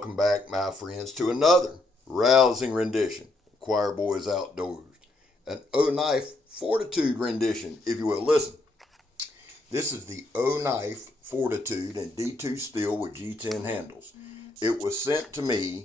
welcome back, my friends, to another rousing rendition of Choir Boys Outdoors. An Oknife Fortitude rendition, if you will. Listen, this is the Oknife Fortitude in D2 steel with G10 handles. It was sent to me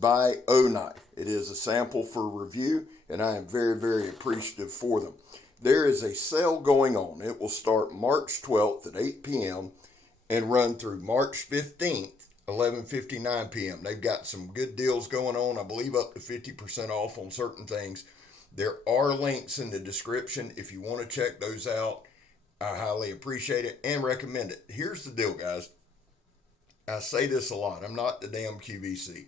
by Oknife. It is a sample for review, and I am very, very appreciative for them. There is a sale going on. It will start March 12th at 8 p.m. and run through March 15th, 11:59 p.m. They've got some good deals going on. I believe up to 50% off on certain things. There are links in the description if you want to check those out. I highly appreciate it and recommend it. Here's the deal, guys. I say this a lot. I'm not the damn QVC.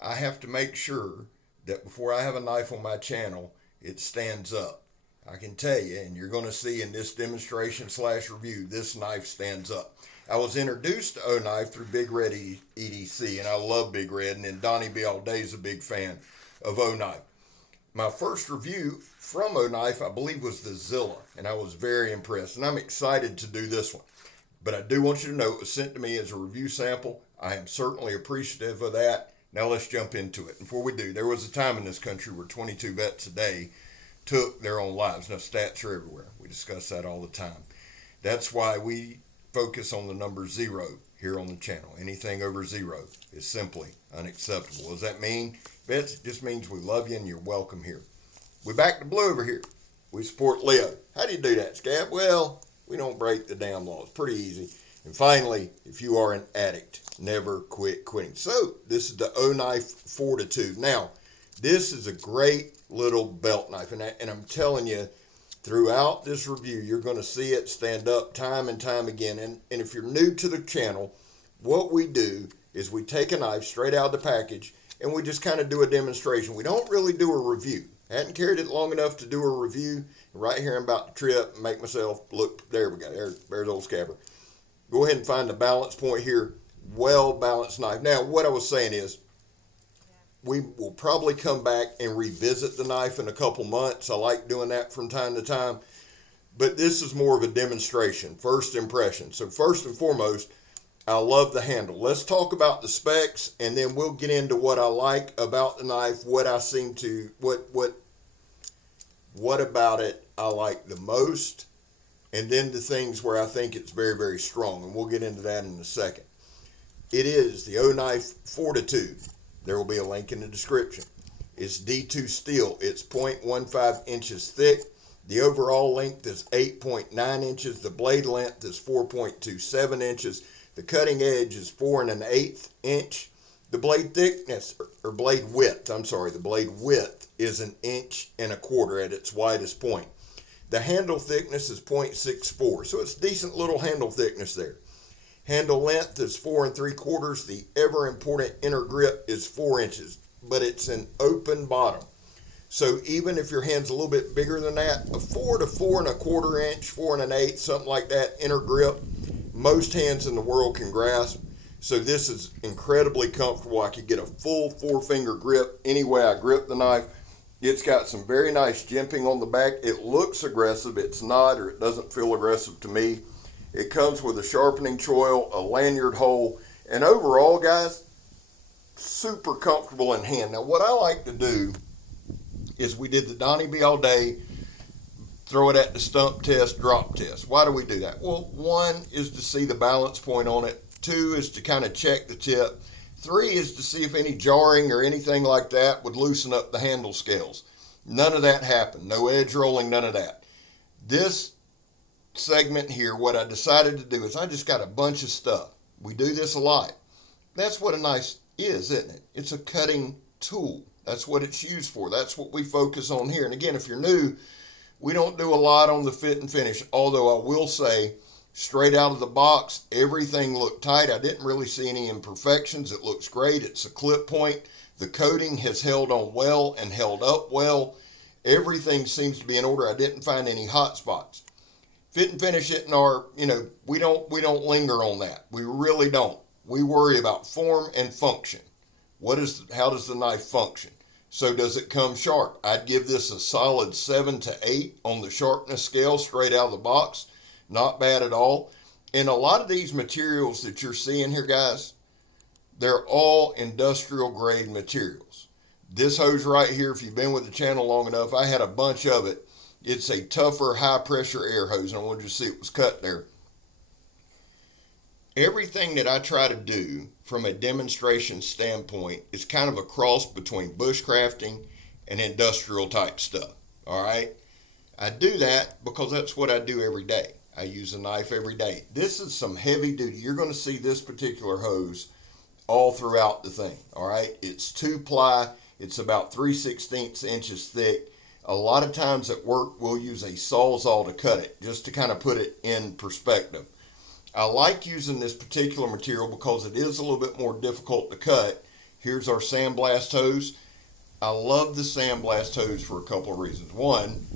I have to make sure that before I have a knife on my channel, it stands up. I can tell you, and you're going to see in this demonstration / review, this knife stands up. I was introduced to Oknife through Big Red EDC, and I love Big Red, and then Donnie B all day is a big fan of Oknife. My first review from Oknife, I believe, was the Zilla, and I was very impressed, and I'm excited to do this one. But I do want you to know it was sent to me as a review sample. I am certainly appreciative of that. Now let's jump into it. Before we do, there was a time in this country where 22 vets a day took their own lives. Now, stats are everywhere. We discuss that all the time. That's why we focus on the number 0 here on the channel. Anything over 0 is simply unacceptable. What does that mean? Vets, it just means we love you and you're welcome here. We back to blue over here. We support Leo. How do you do that, Scab? Well, we don't break the damn laws. Pretty easy. And finally, if you are an addict, never quit quitting. So, this is the Oknife Fortitude. Now, this is a great little belt knife, and I'm telling you, throughout this review, you're going to see it stand up time and time again. And if you're new to the channel, what we do is we take a knife straight out of the package, and we just kind of do a demonstration. We don't really do a review. I hadn't carried it long enough to do a review. Right here, I'm about to trip and make myself look. There we go. There's old Scabber. Go ahead and find the balance point here. Well-balanced knife. Now, what I was saying is, we will probably come back and revisit the knife in a couple months. I like doing that from time to time. But this is more of a demonstration, first impression. So first and foremost, I love the handle. Let's talk about the specs, and then we'll get into what I like about the knife, what about it I like the most, and then the things where I think it's very, very strong. And we'll get into that in a second. It is the Oknife Fortitude. There will be a link in the description. It's D2 steel. It's 0.15 inches thick. The overall length is 8.9 inches. The blade length is 4.27 inches. The cutting edge is 4 1/8 inch. The blade thickness, or blade width, the blade width is 1 1/4 at its widest point. The handle thickness is 0.64, so it's decent little handle thickness there. Handle length is 4 3/4. The ever important inner grip is 4 inches, but it's an open bottom. So even if your hand's a little bit bigger than that, a 4 to 4 1/4 inch, 4 1/8, something like that, inner grip, most hands in the world can grasp. So this is incredibly comfortable. I could get a full 4-finger grip any way I grip the knife. It's got some very nice jimping on the back. It looks aggressive. It's not, or it doesn't feel aggressive to me. It comes with a sharpening choil, a lanyard hole, and overall, guys, super comfortable in hand. Now, what I like to do is we did the Donnie B all day, throw it at the stump test, drop test. Why do we do that? Well, 1 is to see the balance point on it. 2 is to kind of check the tip. 3 is to see if any jarring or anything like that would loosen up the handle scales. None of that happened. No edge rolling, none of that. This segment here, what I decided to do is I just got a bunch of stuff. We do this a lot. That's what a knife is, isn't it? It's a cutting tool. That's what it's used for. That's what we focus on here. And again, if you're new, we don't do a lot on the fit and finish, although I will say, straight out of the box, everything looked tight. I didn't really see any imperfections. It looks great. It's a clip point. The coating has held on well and held up well. Everything seems to be in order. I didn't find any hot spots. Fit and finish it in our, we don't linger on that. We really don't. We worry about form and function. How does the knife function? So does it come sharp? I'd give this a solid 7 to 8 on the sharpness scale straight out of the box. Not bad at all. And a lot of these materials that you're seeing here, guys, They're all industrial grade materials. This hose right here, if you've been with the channel long enough, I had a bunch of it. It's a tougher, high pressure air hose, and I wanted you to see it was cut there. Everything that I try to do from a demonstration standpoint is kind of a cross between bushcrafting and industrial type stuff. All right. I do that because that's what I do every day. I use a knife every day. This is some heavy duty. You're going to see this particular hose all throughout the thing. All right. It's 2-ply. It's about 3/16 inches thick. A lot of times at work, we'll use a Sawzall to cut it, just to kind of put it in perspective. I like using this particular material because it is a little bit more difficult to cut. Here's our sandblast hose. I love the sandblast hose for a couple of reasons. One,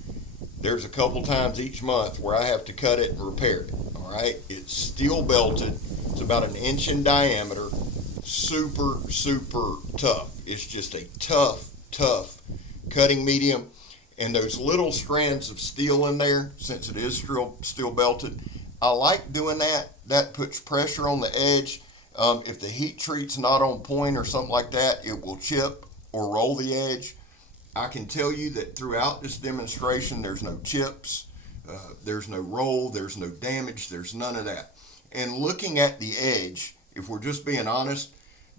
there's a couple times each month where I have to cut it and repair it. All right, it's steel belted. It's about 1 inch in diameter. Super, super tough. It's just a tough cutting medium. And those little strands of steel in there, since it is steel belted, I like doing that. That puts pressure on the edge. If the heat treat's not on point or something like that, it will chip or roll the edge. I can tell you that throughout this demonstration, there's no chips, there's no roll, there's no damage, there's none of that. And looking at the edge, if we're just being honest,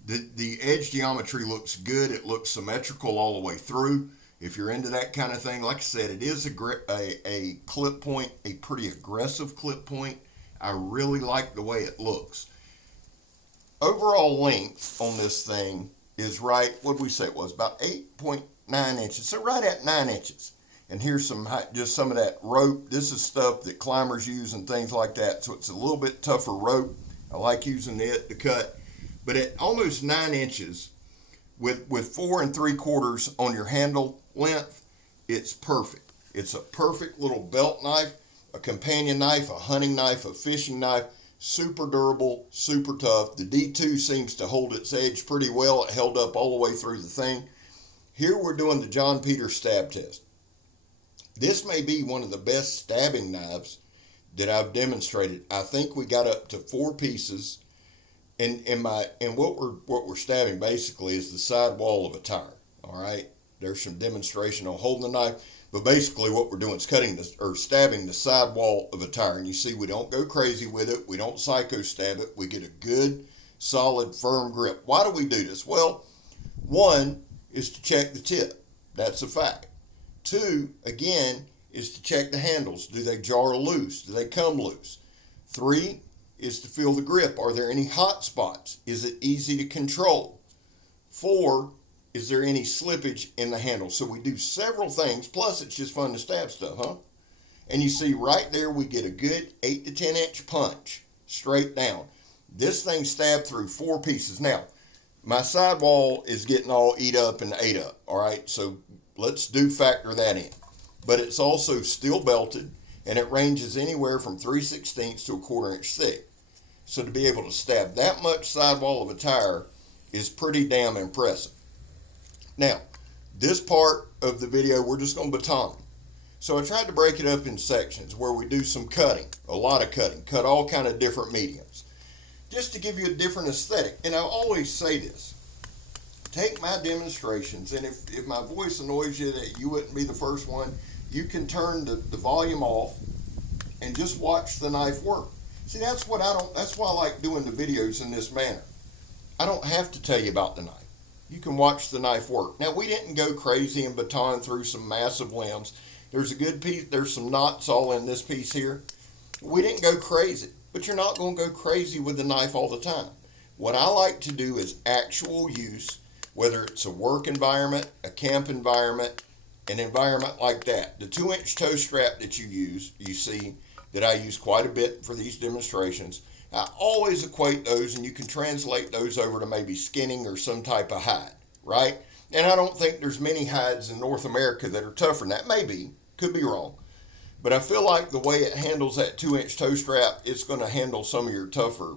the edge geometry looks good. It looks symmetrical all the way through. If you're into that kind of thing, like I said, it is a clip point, a pretty aggressive clip point. I really like the way it looks. Overall length on this thing is right, what did we say it was? About 8.9 inches, so right at 9 inches. And here's just some of that rope. This is stuff that climbers use and things like that, so it's a little bit tougher rope. I like using it to cut. But at almost 9 inches, with 4 3/4 on your handle length, it's perfect. It's a perfect little belt knife, a companion knife, a hunting knife, a fishing knife. Super durable, super tough. The D2 seems to hold its edge pretty well. It held up all the way through the thing. Here we're doing the John Peters stab test. This may be one of the best stabbing knives that I've demonstrated. I think we got up to 4 pieces. And what we're stabbing basically is the sidewall of a tire. All right. There's some demonstration on holding the knife, but basically what we're doing is stabbing the sidewall of a tire. And you see, we don't go crazy with it. We don't psycho stab it. We get a good, solid, firm grip. Why do we do this? Well, one is to check the tip. That's a fact. 2, again, is to check the handles. Do they jar loose? Do they come loose? 3 is to feel the grip. Are there any hot spots? Is it easy to control? 4, is there any slippage in the handle? So we do several things, plus it's just fun to stab stuff, huh? And you see right there, we get a good 8 to 10 inch punch straight down. This thing stabbed through 4 pieces. Now, my sidewall is getting all eat up and ate up, all right? So let's factor that in. But it's also steel belted, and it ranges anywhere from 3/16 to 1/4 inch thick. So to be able to stab that much sidewall of a tire is pretty damn impressive. Now, this part of the video, we're just going to baton. So I tried to break it up in sections where we do some cutting, a lot of cutting, cut all kind of different mediums, just to give you a different aesthetic. And I always say this, take my demonstrations, and if my voice annoys you that you wouldn't be the first one, you can turn the volume off and just watch the knife work. See, that's why I like doing the videos in this manner. I don't have to tell you about the knife. You can watch the knife work. Now, we didn't go crazy and baton through some massive limbs. There's a good piece, there's some knots all in this piece here. We didn't go crazy, but you're not going to go crazy with the knife all the time. What I like to do is actual use, whether it's a work environment, a camp environment, an environment like that. The 2-inch toe strap that you see that I use quite a bit for these demonstrations, I always equate those, and you can translate those over to maybe skinning or some type of hide, right? And I don't think there's many hides in North America that are tougher than that. Maybe, could be wrong. But I feel like the way it handles that 2-inch toe strap, it's going to handle some of your tougher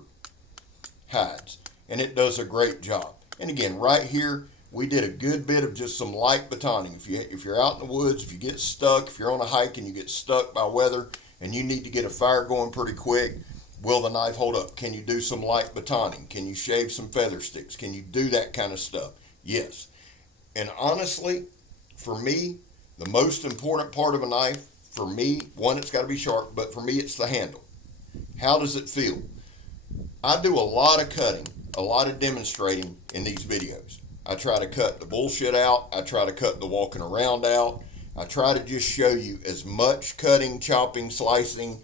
hides. And it does a great job. And again, right here, we did a good bit of just some light batoning. If you're out in the woods, if you get stuck, if you're on a hike and you get stuck by weather and you need to get a fire going pretty quick, Will the knife hold up? Can you do some light batoning? Can you shave some feather sticks? Can you do that kind of stuff? Yes. And honestly, for me, the most important part of a knife, for me, one, it's got to be sharp, but for me, it's the handle. How does it feel? I do a lot of cutting, a lot of demonstrating in these videos. I try to cut the bullshit out. I try to cut the walking around out. I try to just show you as much cutting, chopping, slicing,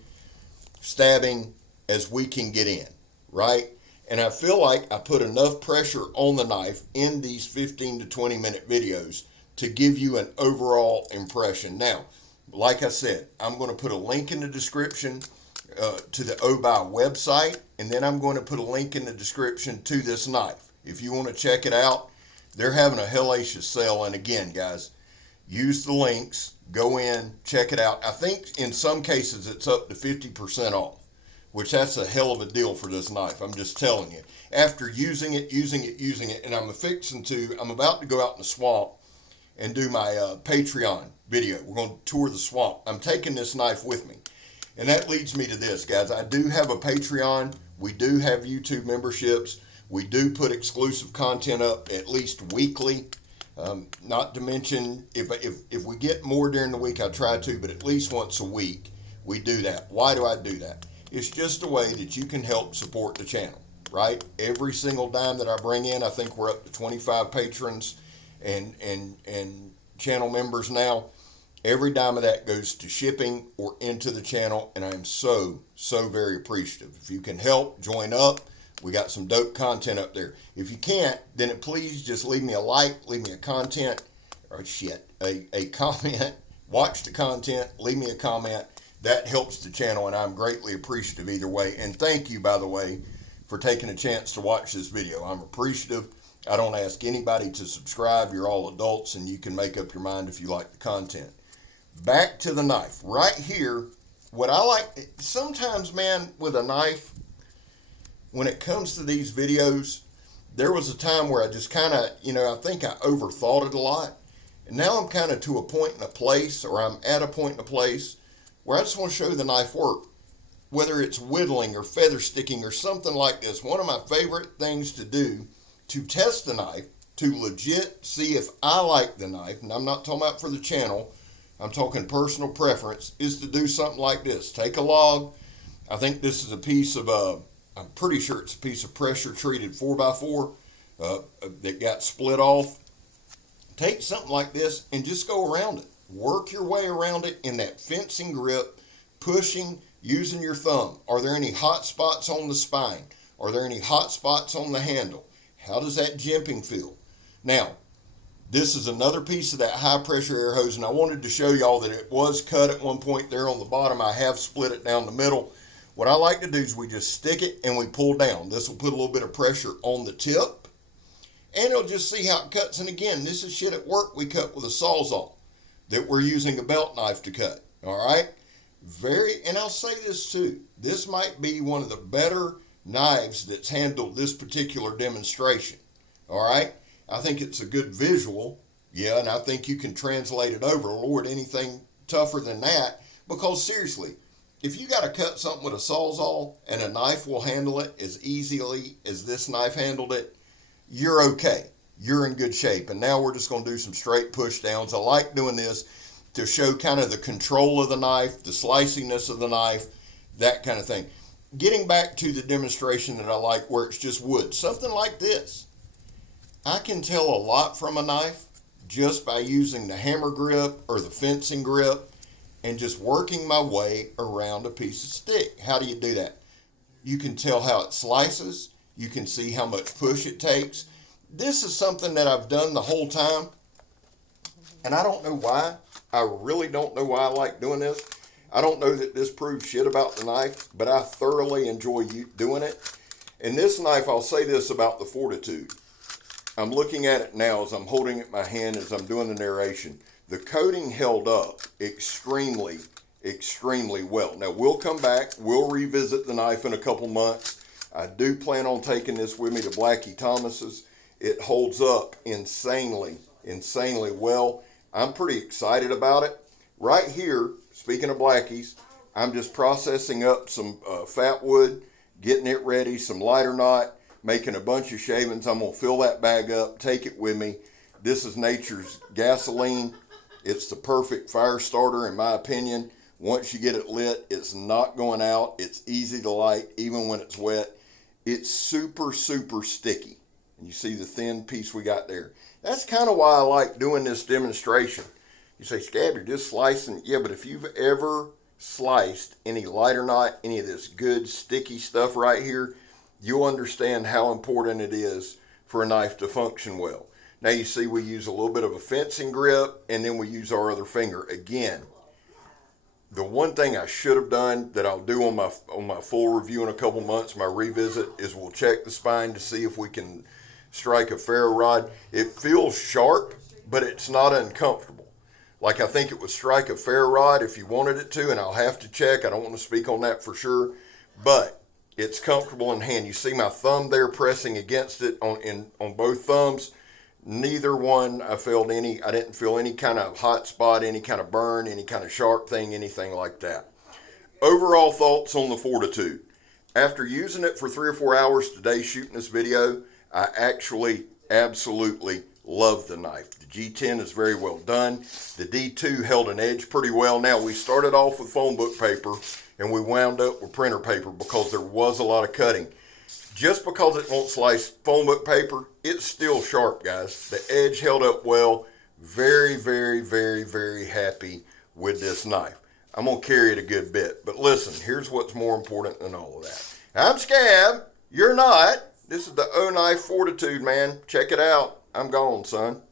stabbing as we can get in, right? And I feel like I put enough pressure on the knife in these 15 to 20 minute videos to give you an overall impression. Now, like I said, I'm going to put a link in the description to the OBUY website, and then I'm going to put a link in the description to this knife. If you want to check it out, they're having a hellacious sale. And again, guys, use the links, go in, check it out. I think in some cases it's up to 50% off, which that's a hell of a deal for this knife. I'm just telling you. After using it, and I'm about to go out in the swamp and do my Patreon video. We're going to tour the swamp. I'm taking this knife with me. And that leads me to this, guys. I do have a Patreon. We do have YouTube memberships. We do put exclusive content up at least weekly. Not to mention, if we get more during the week, I try to, but at least once a week, we do that. Why do I do that? It's just a way that you can help support the channel, right? Every single dime that I bring in, I think we're up to 25 patrons and channel members now. Every dime of that goes to shipping or into the channel, and I'm so very appreciative. If you can help, join up. We got some dope content up there. If you can't, then please just leave me a like, leave me a comment, a comment, watch the content, leave me a comment. That helps the channel, and I'm greatly appreciative either way. And thank you, by the way, for taking a chance to watch this video. I'm appreciative. I don't ask anybody to subscribe. You're all adults, and you can make up your mind if you like the content. Back to the knife. Right here, what I like, sometimes, man, with a knife, when it comes to these videos, there was a time where I just kind of, I think I overthought it a lot. And now I'm kind of to a point in a place, or I'm at a point in a place where I just want to show the knife work. Whether it's whittling or feather sticking or something like this. One of my favorite things to do to test the knife, to legit see if I like the knife, and I'm not talking about for the channel, I'm talking personal preference, is to do something like this. Take a log. I think this is a piece of, I'm pretty sure it's a piece of pressure treated 4x4 that got split off. Take something like this and just go around it. Work your way around it in that fencing grip, pushing, using your thumb. Are there any hot spots on the spine? Are there any hot spots on the handle? How does that jimping feel? Now, this is another piece of that high pressure air hose, and I wanted to show y'all that it was cut at one point there on the bottom. I have split it down the middle. What I like to do is we just stick it and we pull down. This will put a little bit of pressure on the tip, and it'll just see how it cuts. And again, this is shit at work we cut with a Sawzall that we're using a belt knife to cut. All right? And I'll say this too. This might be one of the better knives that's handled this particular demonstration. All right? I think it's a good visual. Yeah, and I think you can translate it over. Lord, anything tougher than that. Because seriously, if you got to cut something with a Sawzall and a knife will handle it as easily as this knife handled it, you're okay. You're in good shape. And now we're just going to do some straight push downs. I like doing this to show kind of the control of the knife, the sliciness of the knife, that kind of thing. Getting back to the demonstration that I like where it's just wood, something like this. I can tell a lot from a knife just by using the hammer grip or the fencing grip and just working my way around a piece of stick. How do you do that? You can tell how it slices. You can see how much push it takes. This is something that I've done the whole time, and I don't know why. I really don't know why I like doing this. I don't know that this proves shit about the knife, but I thoroughly enjoy doing it. And this knife, I'll say this about the Fortitude. I'm looking at it now as I'm holding it in my hand as I'm doing the narration. The coating held up extremely well. Now, we'll come back. We'll revisit the knife in a couple months. I do plan on taking this with me to Blackie Thomas's. It holds up insanely well. I'm pretty excited about it. Right here, speaking of Blackies, I'm just processing up some fat wood, getting it ready, some lighter knot, making a bunch of shavings. I'm going to fill that bag up, take it with me. This is nature's gasoline. It's the perfect fire starter in my opinion. Once you get it lit, it's not going out. It's easy to light even when it's wet. It's super, super sticky. And you see the thin piece we got there. That's kind of why I like doing this demonstration. You say, Scab, you're just slicing. Yeah, but if you've ever sliced any lighter knot, any of this good sticky stuff right here, you'll understand how important it is for a knife to function well. Now you see we use a little bit of a fencing grip, and then we use our other finger. Again, the one thing I should have done that I'll do on my full review in a couple months, my revisit, is we'll check the spine to see if we can strike a ferro rod. It feels sharp, but it's not uncomfortable. Like I think it would strike a ferro rod if you wanted it to, and I'll have to check. I don't want to speak on that for sure, but it's comfortable in hand. You see my thumb there pressing against it on both thumbs. Neither one I didn't feel any kind of hot spot, any kind of burn, any kind of sharp thing, anything like that. Overall thoughts on the Fortitude. After using it for 3 or 4 hours today shooting this video, I actually absolutely love the knife. The G10 is very well done. The D2 held an edge pretty well. Now we started off with phone book paper and we wound up with printer paper because there was a lot of cutting. Just because it won't slice phone book paper, it's still sharp, guys. The edge held up well. Very, very, very, very happy with this knife. I'm going to carry it a good bit. But listen, here's what's more important than all of that. I'm Scab. You're not. This is the Oknife Fortitude, man. Check it out. I'm gone, son.